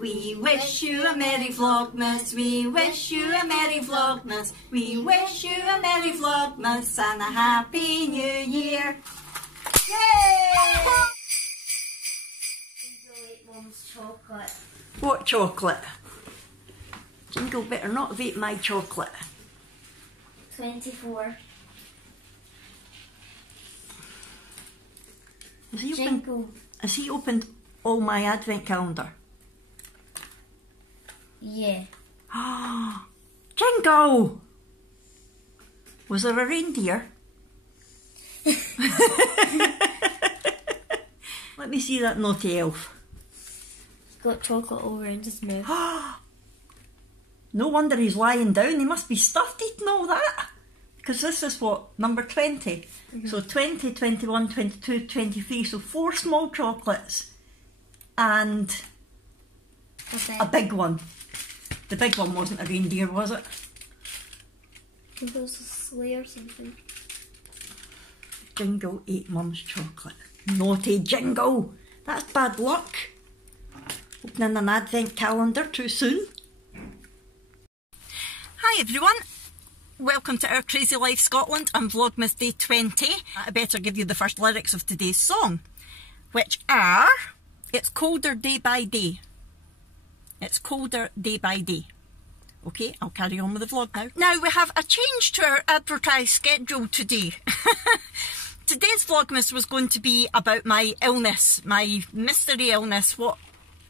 We wish you a Merry Vlogmas, we wish you a Merry Vlogmas, we wish you a Merry Vlogmas and a Happy New Year. Yay! Jingle ate Mum's chocolate. What chocolate? Jingle better not have ate my chocolate. 24. Has he opened all my advent calendar? Yeah. Ah, Jingle! Was there a reindeer? Let me see that naughty elf. He's got chocolate all around his mouth. No wonder he's lying down. He must be stuffed eating all that. Because this is what? Number 20. So 20, 21, 22, 23. So 4 small chocolates. And a big one. The big one wasn't a reindeer, was it? It was a sleigh or something. Jingle ate Mum's chocolate. Naughty Jingle! That's bad luck. Opening an advent calendar too soon. Hi everyone. Welcome to Our Crazy Life Scotland. I'm Vlogmas Day 20. I better give you the first lyrics of today's song, which are, it's colder day by day. It's colder day by day. Okay, I'll carry on with the vlog now. Now we have a change to our advertised schedule today. Today's Vlogmas was going to be about my illness, my mystery illness, what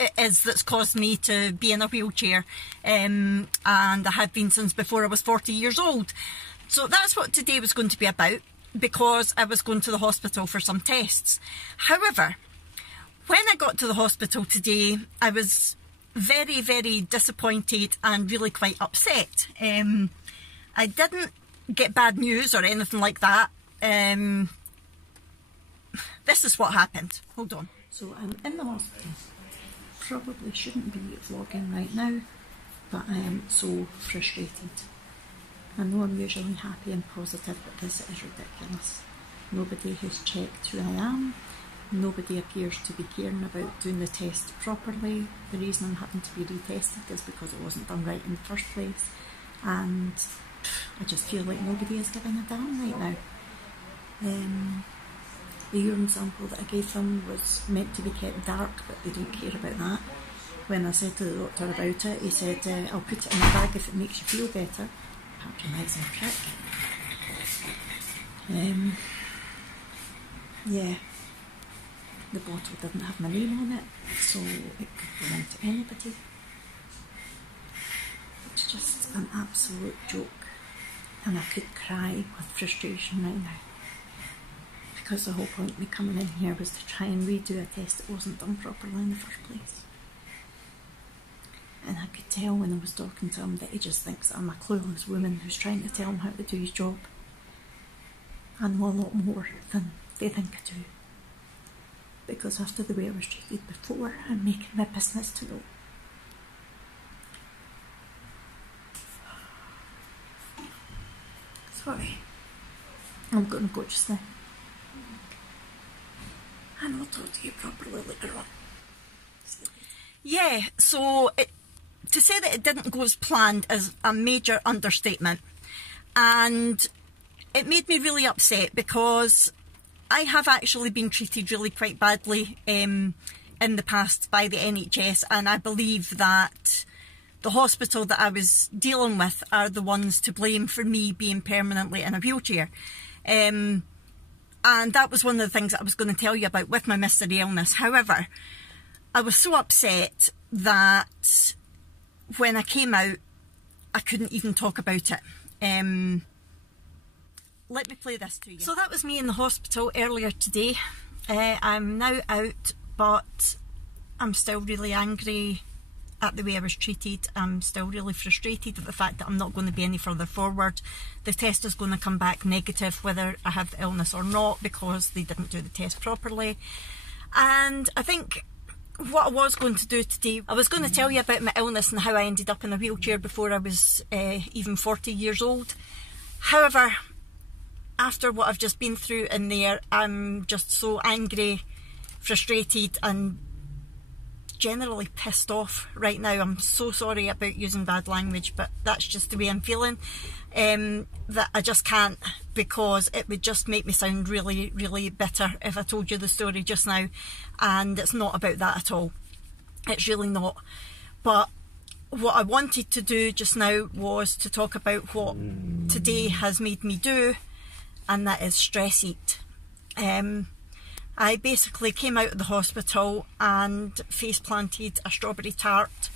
it is that's caused me to be in a wheelchair, and I have been since before I was 40 years old. So that's what today was going to be about, because I was going to the hospital for some tests. However, when I got to the hospital today, I was very, very disappointed and really quite upset. I didn't get bad news or anything like that. This is what happened. Hold on. So I'm in the hospital. Probably shouldn't be vlogging right now, but I am so frustrated. I know I'm usually happy and positive, but this is ridiculous. Nobody has checked who I am. Nobody appears to be caring about doing the test properly. The reason I'm having to be retested is because it wasn't done right in the first place, and I just feel like nobody is giving a damn right now. The urine sample that I gave them was meant to be kept dark, but they don't care about that. When I said to the doctor about it, he said, I'll put it in a bag if it makes you feel better. Patronising prick. Yeah. The bottle didn't have my name on it, so it could belong to anybody. It's just an absolute joke, and I could cry with frustration right now. Because the whole point of me coming in here was to try and redo a test that wasn't done properly in the first place. And I could tell when I was talking to him that he just thinks that I'm a clueless woman who's trying to tell him how to do his job. I know a lot more than they think I do. Because after the way I was treated before, I'm making my business to know. Sorry. I'm going to go just now. And I'll talk to you properly later on. Yeah, so to say that it didn't go as planned is a major understatement. And it made me really upset because I have actually been treated really quite badly in the past by the NHS, and I believe that the hospital that I was dealing with are the ones to blame for me being permanently in a wheelchair. And that was one of the things that I was going to tell you about with my mystery illness. However, I was so upset that when I came out, I couldn't even talk about it. Let me play this to you. So that was me in the hospital earlier today. I'm now out, but I'm still really angry at the way I was treated. I'm still really frustrated at the fact that I'm not going to be any further forward. The test is going to come back negative whether I have the illness or not, because they didn't do the test properly. And I think what I was going to do today, I was going to tell you about my illness and how I ended up in a wheelchair before I was even 40 years old. However, after what I've just been through in there, I'm just so angry, frustrated and just generally pissed off right now. I'm so sorry about using bad language, but that's just the way I'm feeling. That I just can't, because it would just make me sound really, really bitter if I told you the story just now, and it's not about that at all. It's really not. But what I wanted to do just now was to talk about what today has made me do, and that is stress eat. I basically came out of the hospital and face planted a strawberry tart.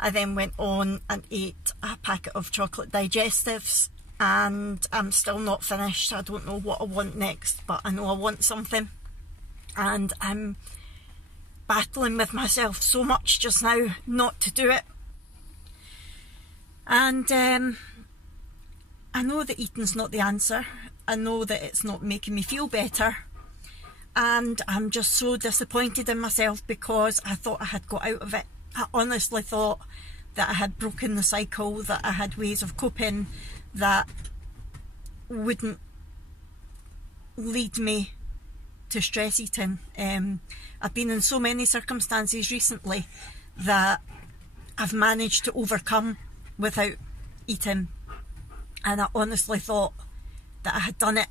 I then went on and ate a packet of chocolate digestives, and I'm still not finished. I don't know what I want next, but I know I want something, and I'm battling with myself so much just now not to do it. And I know that eating's not the answer. I know that it's not making me feel better, and I'm just so disappointed in myself because I thought I had got out of it. I honestly thought that I had broken the cycle, that I had ways of coping that wouldn't lead me to stress eating. I've been in so many circumstances recently that I've managed to overcome without eating, and I honestly thought that I had done it.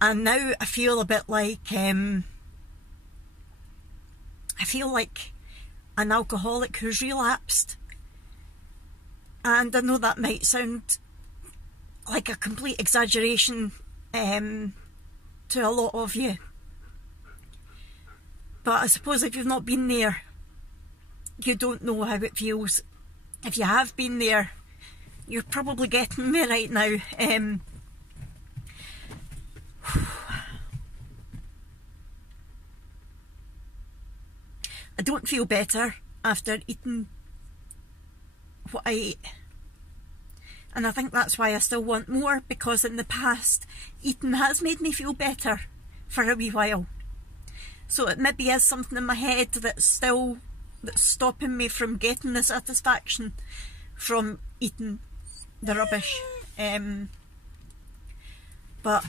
And now I feel a bit like I feel like an alcoholic who's relapsed. And I know that might sound like a complete exaggeration to a lot of you, but I suppose if you've not been there, you don't know how it feels. If you have been there, you're probably getting me right now. I don't feel better after eating what I ate, and I think that's why I still want more, because in the past eating has made me feel better for a wee while. So it maybe is something in my head that's stopping me from getting the satisfaction from eating the rubbish. But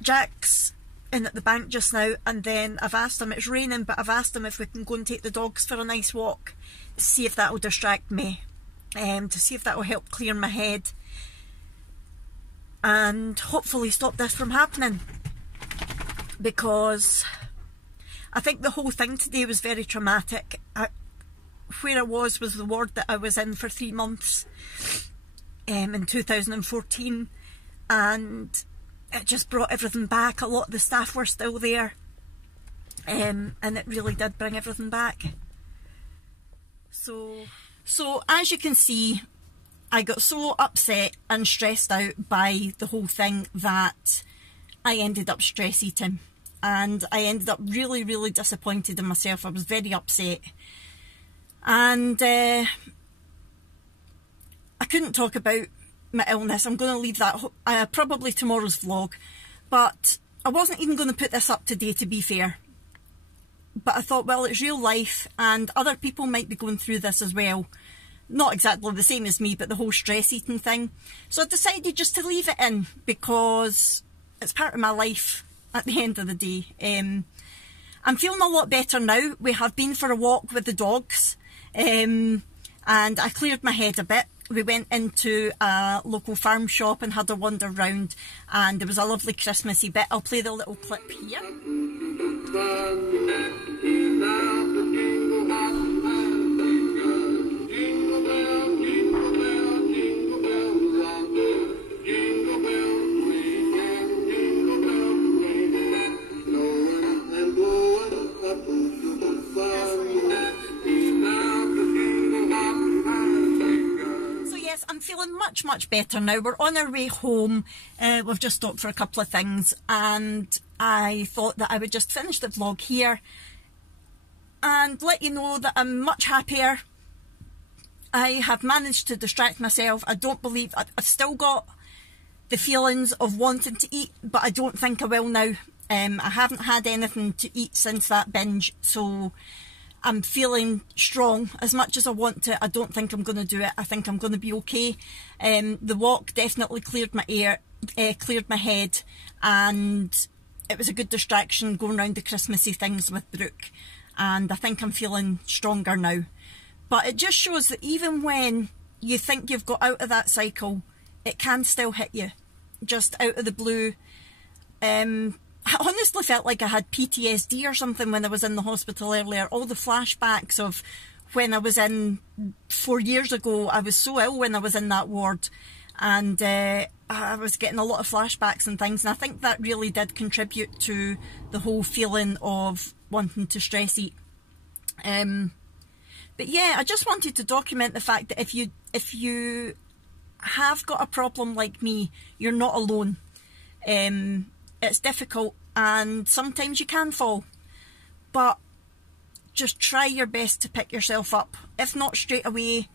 Jack's in at the bank just now, and then I've asked him, it's raining, but I've asked him if we can go and take the dogs for a nice walk, to see if that will distract me, to see if that will help clear my head and hopefully stop this from happening, because I think the whole thing today was very traumatic. Where I was the ward that I was in for 3 months in 2014, and it just brought everything back. A lot of the staff were still there, and it really did bring everything back. So as you can see, I got so upset and stressed out by the whole thing that I ended up stress eating, and I ended up really, really disappointed in myself. I was very upset, and I couldn't talk about my illness. I'm going to leave that probably tomorrow's vlog, but I wasn't even going to put this up today, to be fair. But I thought, well, it's real life and other people might be going through this as well. Not exactly the same as me, but the whole stress eating thing. So I decided just to leave it in, because it's part of my life at the end of the day. I'm feeling a lot better now. We have been for a walk with the dogs, and I cleared my head a bit. We went into a local farm shop and had a wander round, and there was a lovely Christmassy bit. I'll play the little clip here. I'm feeling much better now. We're on our way home. We've just stopped for a couple of things, and I thought that I would just finish the vlog here and let you know that I'm much happier. I have managed to distract myself. I don't believe I've still got the feelings of wanting to eat, but I don't think I will now. I haven't had anything to eat since that binge, so I'm feeling strong. As much as I want to, I don't think I'm going to do it. I think I'm going to be okay. The walk definitely cleared my cleared my head, and it was a good distraction going around the Christmassy things with Brooke. and I think I'm feeling stronger now. But it just shows that even when you think you've got out of that cycle, it can still hit you, just out of the blue. I honestly felt like I had PTSD or something when I was in the hospital earlier. All the flashbacks of when I was in 4 years ago. I was so ill when I was in that ward, and I was getting a lot of flashbacks and things, and I think that really did contribute to the whole feeling of wanting to stress eat. But yeah, I just wanted to document the fact that if you have got a problem like me, you're not alone. It's difficult, and sometimes you can fall, but just try your best to pick yourself up. If not straight away,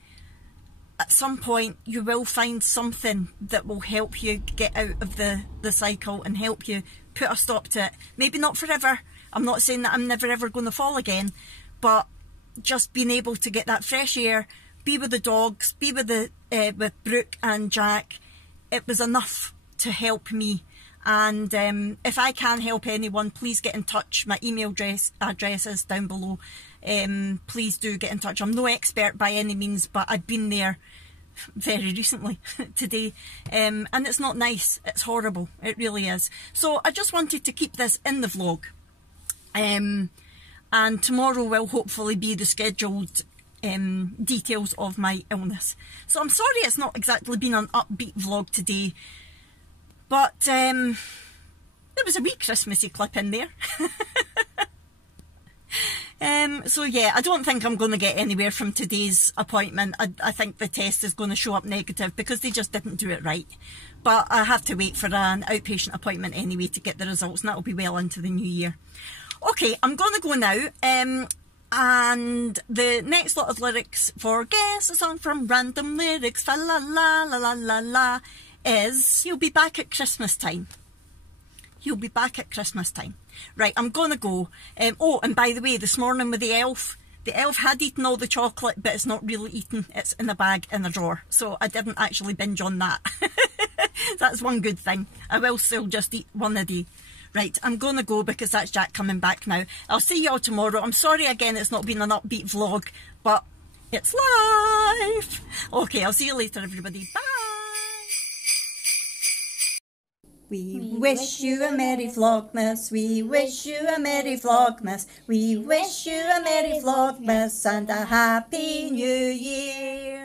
at some point you will find something that will help you get out of the cycle and help you put a stop to it. Maybe not forever. I'm not saying that I'm never ever going to fall again, but just being able to get that fresh air, be with the dogs, be with with Brooke and Jack, it was enough to help me. And if I can help anyone, please get in touch. My email address is down below. Please do get in touch. I'm no expert by any means, but I've been there very recently today, and it's not nice. It's horrible. It really is. So I just wanted to keep this in the vlog. And tomorrow will hopefully be the scheduled details of my illness. So I'm sorry it's not exactly been an upbeat vlog today, but there was a wee Christmassy clip in there. So yeah, I don't think I'm going to get anywhere from today's appointment. I think the test is going to show up negative because they just didn't do it right. But I have to wait for an outpatient appointment anyway to get the results, and that'll be well into the new year. Okay, I'm going to go now, and the next lot of lyrics for Guess a Song from Random Lyrics, fa la la la la la la, is You'll Be Back at Christmas Time. You'll be back at Christmas time. Right, I'm going to go. Oh, and by the way, this morning with the elf had eaten all the chocolate, but it's not really eaten. It's in a bag in a drawer. So I didn't actually binge on that. That's one good thing. I will still just eat one a day. Right, I'm going to go because that's Jack coming back now. I'll see you all tomorrow. I'm sorry again it's not been an upbeat vlog, but it's life. Okay, I'll see you later, everybody. Bye. We wish you a Merry Vlogmas, we wish you a Merry Vlogmas, we wish you a Merry Vlogmas and a Happy New Year.